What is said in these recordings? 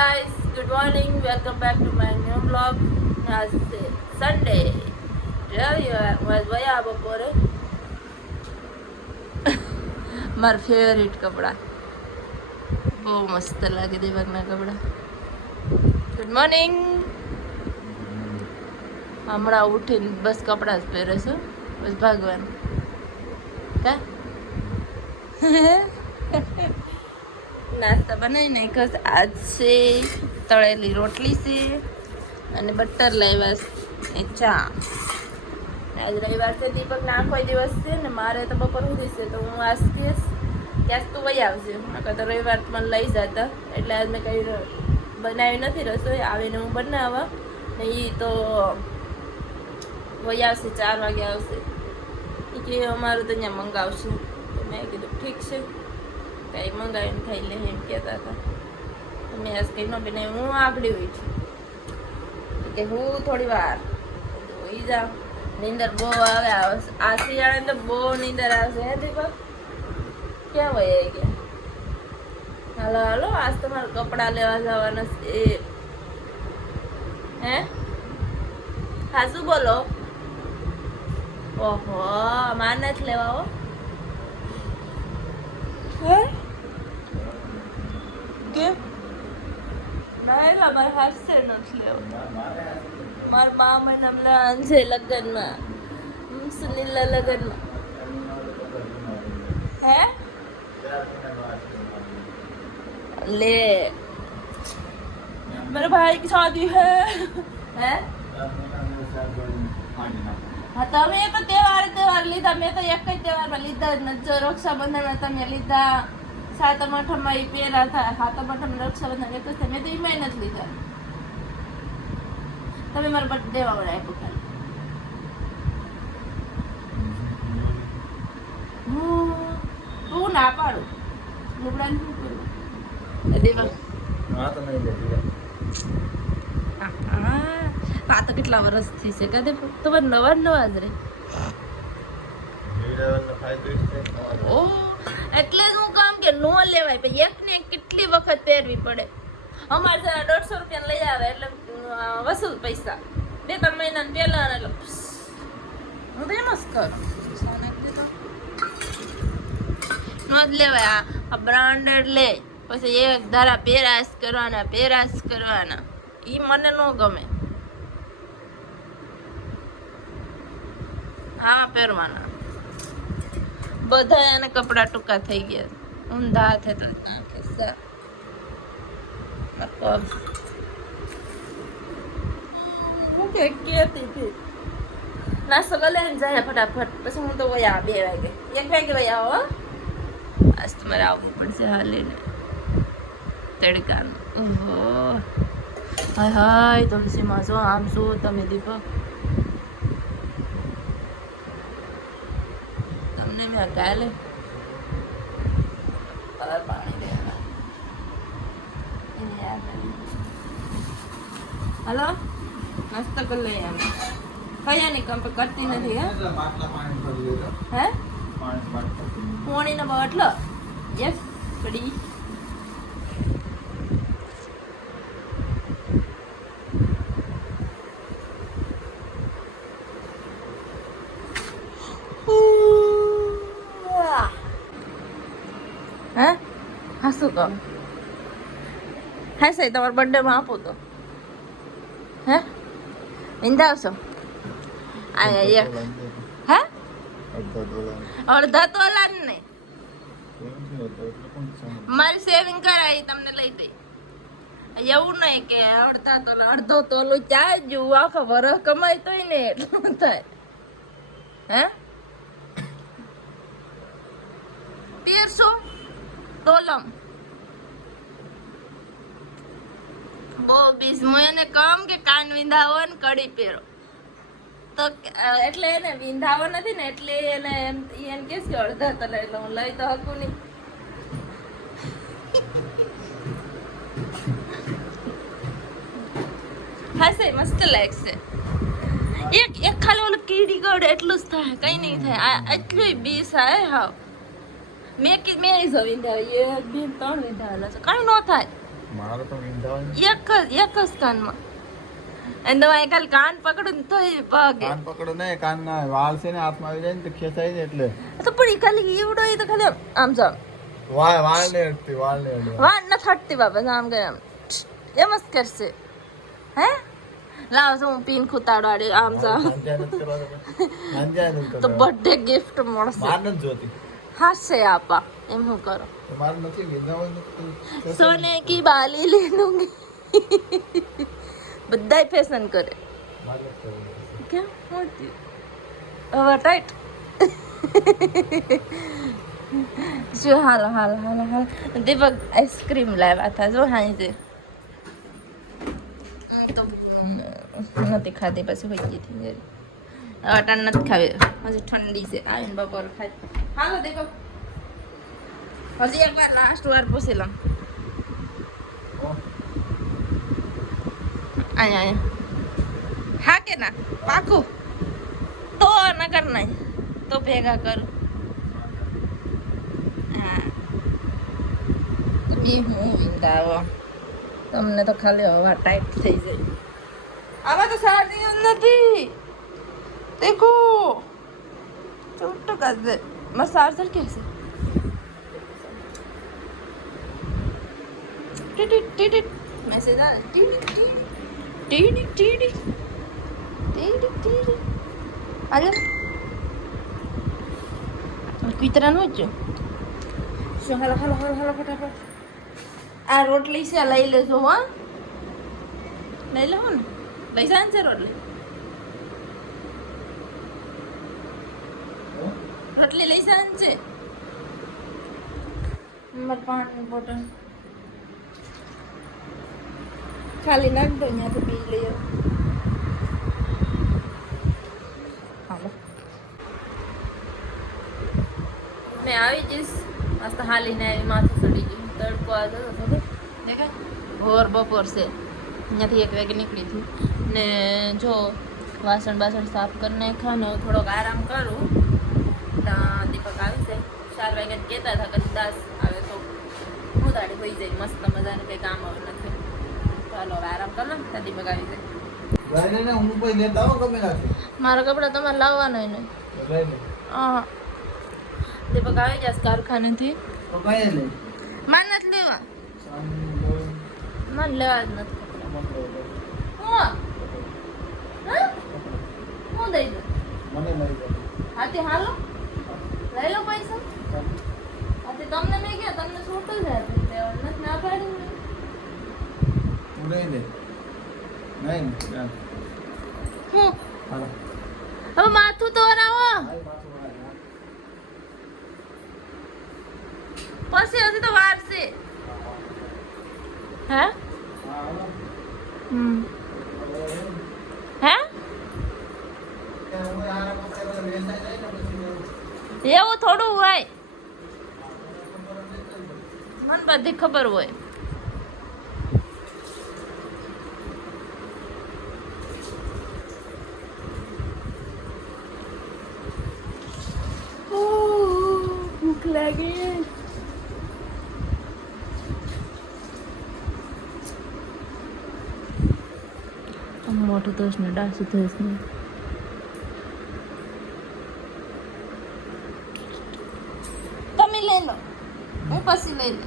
guys, good morning. Welcome back to my new vlog. आज से Sunday. वया बपोरे मार फेवरेट कपड़ा बहुत मस्त लागे देवगना कपड़ा. Good morning. हमारा उठीने बस कपड़ा ज પહેરે છે બસ ભગવાન કા નાસ્તા બનાવી નાખ્યો છે. આજ છે તળેલી રોટલી છે અને બટર લાવ્યા છે ચા. આજ રવિવાર છે, દીપક ના આખો દિવસ છે ને મારે તો બપોર સુધી છે, તો હું આજ કહીશ ક્યાંક તું વહી આવશે. નકર તો રવિવાર મને લઈ જતા, એટલે આજ મેં કંઈ બનાવી નથી રસોઈ. આવીને હું બનાવવા ને એ તો વહી આવશે, 4 વાગે આવશે. એ કે અમારું તો અહીંયા મંગાવશે. તો મેં કીધું ઠીક છે, કંઈ મંગાવીને ખાઈ લે એમ કહેતા હતા. મેં આજ કંઈ ન બનાવ્યું. હું આગળ હોય છું કે હું થોડી વાર હોઈ જાઉં. નીંદર બહુ આવે. આ શિયાળે તો બહુ નીંદર આવશે. હે દીપક ક્યાં વહી ગયા? હાલો હાલો, આજ તમારે કપડાં લેવા જવાના છે. હે હા શું બોલો? ઓહો, માને જ લેવા હો. હે કેમ ના એલા મારે હાથસે નથી લેવું. મારા મામા હમણાં છે લગ્નમાં, સુનીલના લગ્નમાં. હે ले मेरे भाई की शादी है. हैं हाँ તમે તો તહેવાર લીધા. મેં તો એક જ તહેવારમાં લીધા જ નથી. જો રક્ષાબંધનમાં તમે લીધા, સાતમ આઠમમાં એ પહેરા થાય, સાતમ આઠમ રક્ષાબંધન એક જ થાય. મેં તો એમાં નથી લીધા. તમે મારા બર્થડે માં આપ્યું ખાલી. હું ના પાડું લુગડા શું કરું. આ તો કેટલા વર્ષથી છે કદે તમારે નવા જ રે. ઓ એટલે જ હું કામ કે નો લેવાય, પછી એક ને કેટલી વખત પહેરવી પડે. અમારે જરા 150 રૂપિયા લઈ આવે એટલે વસૂલ પૈસા 2-3 મહિના પહેલા. એટલે હું તો એમ જ કરું, નો જ લેવાય. આ બ્રાન્ડેડ લે પછી એક ધારા પેરાશ કરવાના એ મને ન ગમે. હા પહેરવાના. બધા એને કપડા ટૂંકા થઈ ગયા, ઊંધા હાથે તો નાખે. નાસ્તો કરી લે જાય ફટાફટ. પછી હું તો વયા 2 વાગે 1 વાગે વયા આવો. આજ તમારે આવવું પડશે હાલીને તડકાનું. ઓહો હાય હાય તુલસીમાં જો આમ શું તમે દીપક તમને મેં કાલે પાણી દેવા. હલો નાસ્તો કરી લઈએ અમે. કયા ની કંપ કરતી નથી. હે પાણીનો બાટલો યસ પડી. હા શું કહો? હા સાહેબ તમારા બર્થડે માં આપું તો હે વિંધાવશો? આ એક હે અડધા તોલા ને મારી સેવિંગ કરાવી તમને લઈ દઈ. એવું નહીં કે અડધા તોલા, અડધો તોલો ચા જ આખા વરસ કમાય તોય ને એટલું થાય. હે 1300 તોલમ બહુ બીસ. હું એને કહું કે કાન વિંધાવો ને કડી પહેરો તો એટલે એને વિંધાવો નથી ને એટલે એને એમ કે અડધા તોલા. એટલે હું લઈ તો હકું નહીં. હા છે મસ્ત લાગશે. એક ખાલી ઓલું કીડી ગળ એટલું જ થાય, કઈ નહીં થાય. એટલું બીસ થાય. હા મેં વિંધાવી 2-3 વિંધાવેલા છે, કઈ ન થાય. મારે તો વિંધાવાનું એક જ કાનમાં અને તમારે કાલ કાન પકડું ને તોય ભાગે કાન પકડો ને કાન ના વાળ છે ને હાથમાં આવી જાય ને તો ખેંચાઈ જાય એટલે તો પણ ઈ ખાલી ઈવડો ઈ તો ખાલી આમ જાવ વાળ ને અડતી વાળ ન થટતી બાબા આમ કરે આમ એમ જ કરશે હે લાવ તો હું પીન ખુતાડો આમ જાવ તો બર્થડે ગિફ્ટ મળશે માર નથી જોતી હાશે આપા એમ હું કરો મારે નથી વિંધાવાનું સોને કી બાલી લે લૂંગી બધાય ફેશન કરે કેમ મોટી હવે ટાઈટ જો હાલો દીપક આઈસ્ક્રીમ લાવ્યા હતા જો હાઈ તો નથી ખાધી પછી હોય ગઈ હતી જરી અટાણ નથી ખાવી હજી ઠંડી છે આવીને બપોર ખાઈ હાલો દીપક હજી એક વાર લાસ્ટ વાર પૂછી લઉં અહીંયા હા કે ના પાકું તો નગર નહીં તો ભેગા કરું હા બી હું વિંદાવો તમને તો ખાલી હવા ટાઈટ થઈ જાય આમાં તો ચાર્જિંગ જ નથી દેખો ચોટ્ટો કાઢે મારું ચાર્જર કેસે ટીટી ટીટી મેસેજ આવે TT TT TT TT TT આલે કુતરા નો જો શું હાલો ફટાફટ આ રોટલી છે લઈ લેજો હા લઈ લો ને લઈ જાય છે રોટલી લઈ જાય છે મારે પાણી બોટલ ખાલી નાખ દો અહીંયાથી પી લઈએ હાલો મેં આવી જઈશ મસ્ત હાલીને આવી માથું ચડી ગયું તડકો આ જતો હતો દેખાય ભોર બપોર છે અહીંયાથી 1 વાગે નીકળી હતી ને જો વાસણ સાફ કરી નાખ્યા ને થોડોક આરામ કરું ત્યાં દીપક આવી છે 4 વાગ્યા કહેતા હતા કદી 10 આવે તો હું દાડી હોઈ જાય મસ્ત મજાનું કંઈ કામ આવે નથી ચાલો હવે આરામ કરો ને ત્યાં દીપક આવી જાય મારા કપડા તમારે લાવવાનો નહીં હા દીપક આવી જશે કારખાનેથી માન નથી લેવા મને લેવા જ નથી હું દઈ દઉં હાથી હાલો લઈ લો પૈસા હાથી તમને મેં ગયા તમને છૂટ જ નથી ના પાડી હું હવે માથું તો રાવો પછી હજી તો વાર છે હે હે એવું થોડું હોય મને બધી ખબર હોય ભૂખ લાગી મોટું દોષ ને ડાસું દોષ ને તમે લઈ લો હું પછી લઈ લે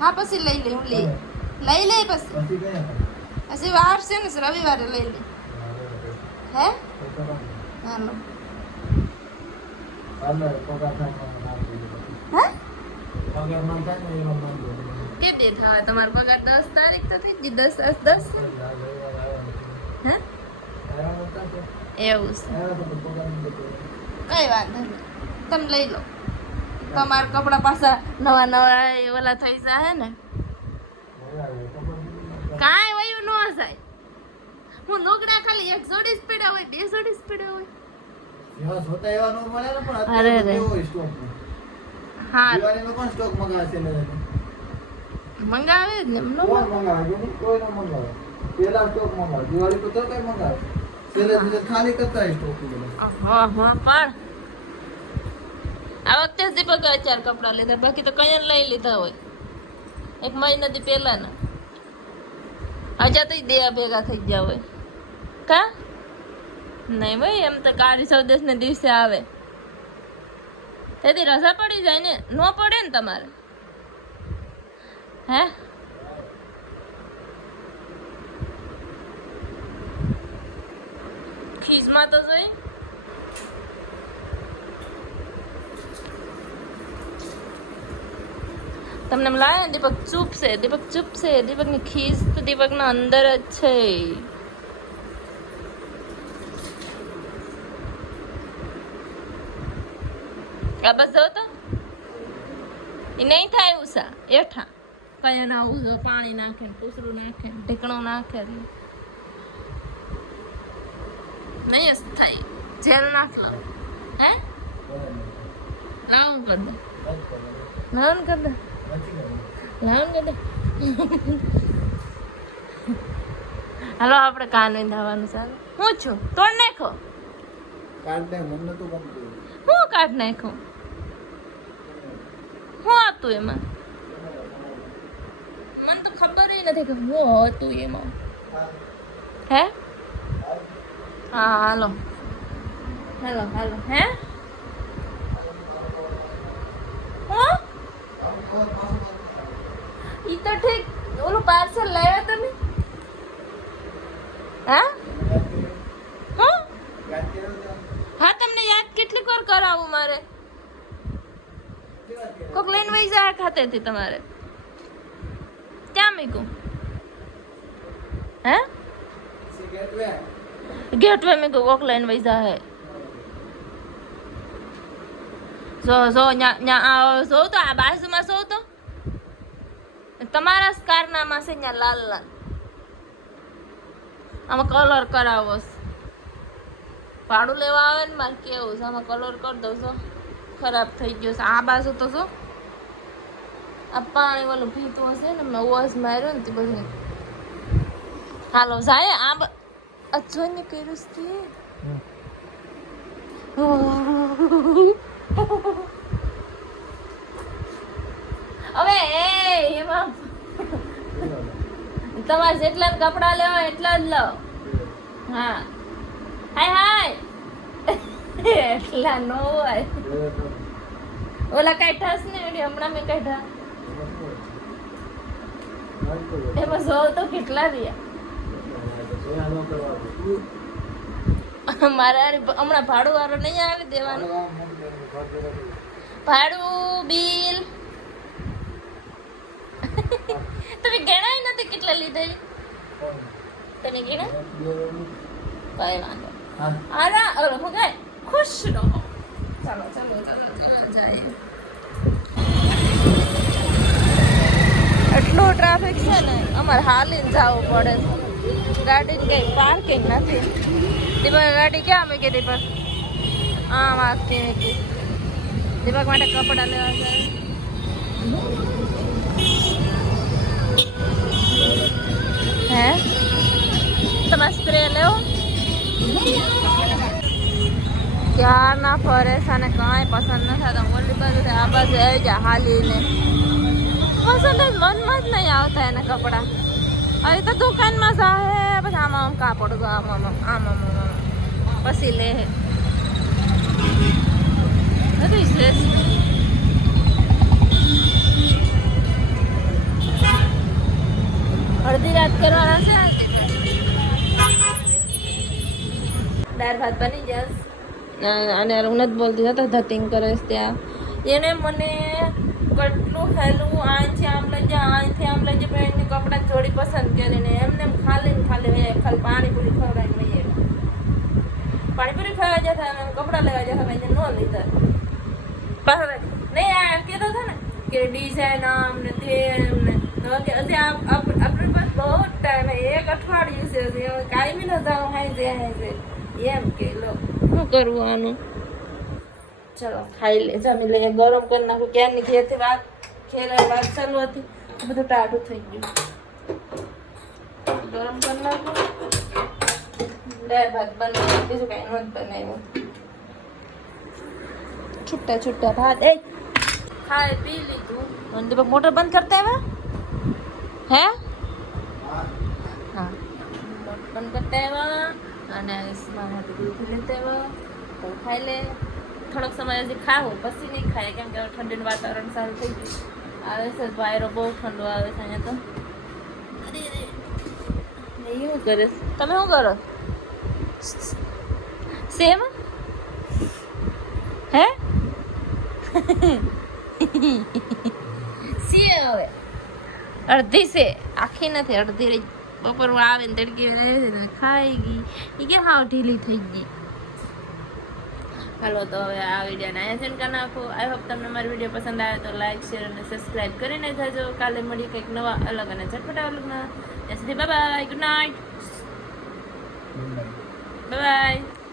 હા પછી લઈ લે હું લઈ લે પછી વાર છે ને રવિવારે લઈ લે હે હાલો કે દે થાવે તમારો પગાર 10 તારીખ તો થઈ ગઈ 10 હે એવું છે કઈ વાંધો નહીં તમે લઈ લો તમારા કપડા પાછા નવા ઓલા થઈ જાય ને કાંઈ વયું ન જાય હું લુગડા ખાલી એક જોડી સ્પીડ હોય 2 જોડી સ્પીડ હોય અરે રે હા મંગાવે જ ને હા પણ આ વખતે દીપક 4 કપડા લીધા બાકી તો કઈ લઈ લીધા હોય 1 મહિનાથી પહેલાના. હજા તો દે ભેગા થઈ ગયા હોય કા નહીં ભાઈ, એમ તો કાળી ચૌદશ ને દિવસે આવે તેથી રજા પડી જાય ને, ન પડે ને તમારે. હે ખીસમાં તો જોઈ તમને એમ લાગે ને દીપક ચૂપ છે, દીપક ચૂપ છે. દીપકની ખીસ તો દીપકના અંદર જ છે. આ બસ જો તો એ નહીં થાય ઉષા એઠા કયા ના ઉસો પાણી નાખે ને પૂસરું નાખે ને ઢીકણું નાખે નહીં થાય. જેલ નાખ લાવ. હે લાવું કર દે, લાવન કર દે, લાવન કર દે. હાલો આપણે કાન વિંધાવાનું સારું. હું છું તોડ નાખો. કાઢ દે, મને તો ગમતું. હું કાઢ નાખું. હું હતું એમાં મને તો ખબર નથી કે હું હતું એમાં. હે હા હાલો હાલો હાલો. હે હું ઈ તો ઠીક. ઓલું પાર્સલ લાવ્યા તમે? હા હું હા તમને યાદ કેટલીક વાર કરાવું મારે. કોક લઈને વહી જાય ખાતેથી તમારે. ક્યાં મૂક્યું? હે ગેટવે મૂક્યું. કોક લઈને વહી જાય. જો જો જો તો આ બાજુમાં જો તો તમારા જ કારનામાં છે ત્યાં લાલ લાલ. આમાં કલર કરાવો છે. ભાડું લેવા આવે ને મારે કેવું છે આમાં કલર કરી દઉં છો. ખરાબ થઈ ગયો છે. આ બાજુ તો શું આ પાણી વાળું પીતું હશે ને, મેં વોશ માર્યો ને તે બધું. હાલો જાય આ અજોને કર્યું છે. હવે એમાં તમારે જેટલા કપડા લેવા એટલા જ લો. હા હાય હાય એટલા નો હોય. ઓલા કાઢ્યા છે ને એડી હમણાં મેં કાઢ્યા એમાં જોવ તો કેટલા રહ્યા. મારા હમણાં ભાડું વાળો નહીં આવી દેવાનું. ભાડું બિલ તમે ગણાય નથી કેટલા લીધા. તમે ગણા કઈ વાંધો. આરા ઓલો હું ગાય ખુશ રહો. ચાલો ચાલો ચાલો ચાલો જાય. એટલું ટ્રાફિક છે ને અમારે હાલીને જવું પડે. ગાડીની કઈ પાર્કિંગ નથી. દીપક ગાડી ક્યાં મૂકી? દીપક હા વાગતી મૂકી. દીપક માટે કપડા લેવા જાય. હે તમારે સ્પ્રે લેવો? ક્યાં ના ફરે અને કાંઈ પસંદ ન થતા. ઓલી બાજુ આ બાજુ આવી જાય હાલીને. પસંદ જ મનમાં જ નહીં આવતા એના કપડા. હવે તો દુકાનમાં જાય પછી આમ આમ કાપડ આમ આમ આમ આમ આમ પછી લે બધું છે. અડધી રાત કરવાના છે. દાળ ભાત બની જશે અને હું નથી બોલતી હતા ધતિંગ કરે છે ત્યાં. એને મને કેટલું હેલું અહીંથી આમ લઈ જાય અહીંથી આમ લઈ જાય પણ એની કપડાં જોડી પસંદ કરીને એમને ખાલી ને ખાલી પાણીપુરી ખવડાવી લઈએ. પાણીપુરી ખાવા જતા અમે કપડાં લેવા જતા મેં ન લીધા. બરાબર નહીં આ કહેતો હતા ને કે ડિઝાઇન આમ ને તેમ ને હજી આપણે પાસે બહુ ટાઈમ એક અઠવાડિયું છે હજી કાયમી ન જાવ હાઈ છે એમ કે લો શું કરવું આનું. ચલો ખાઈ લે જમી લે. ગરમ કરી નાખું. ક્યારની ઘેરથી વાત ચાલુ હતી બધું ટાઢું થઈ ગયું. ગરમ કરી નાખું. દાળ ભાત બનાવ્યું. બીજું કઈ નથી બનાવ્યું. છૂટા છૂટા ભાત. એ ખાઈ પી લીધું. દીપક મોટર બંધ કરતા આવ્યા. હે હા પણ કરતા આવ્યા અને મારા હાથે દૂધ લેતા આવ્યા તો ખાઈ લે થોડોક સમય હજી ખાવું પછી નહીં ખાય કેમ કે ઠંડીનું વાતાવરણ સારું થઈ ગયું આવે છે વાયરો બહુ ઠંડો આવે છે અહીંયા તો એવું કરે તમે શું કરો સેમ હે સી હવે અડધી છે આખી નથી અડધી રહી બપોર આવે ને તડકી આવે છે ને ખાઈ ગઈ એ કે હાવ ઢીલી થઈ ગઈ હાલો તો હવે આ વિડીયોને અહીંયા સેન્ડ કરી નાખો આઈ હોપ તમને મારો વિડીયો પસંદ આવે તો લાઈક શેર અને સબસ્ક્રાઈબ કરીને જાજો કાલે મળીએ કંઈક નવા અલગ અને ઝટપટા અલગના ત્યાં સુધી bye bye good night bye bye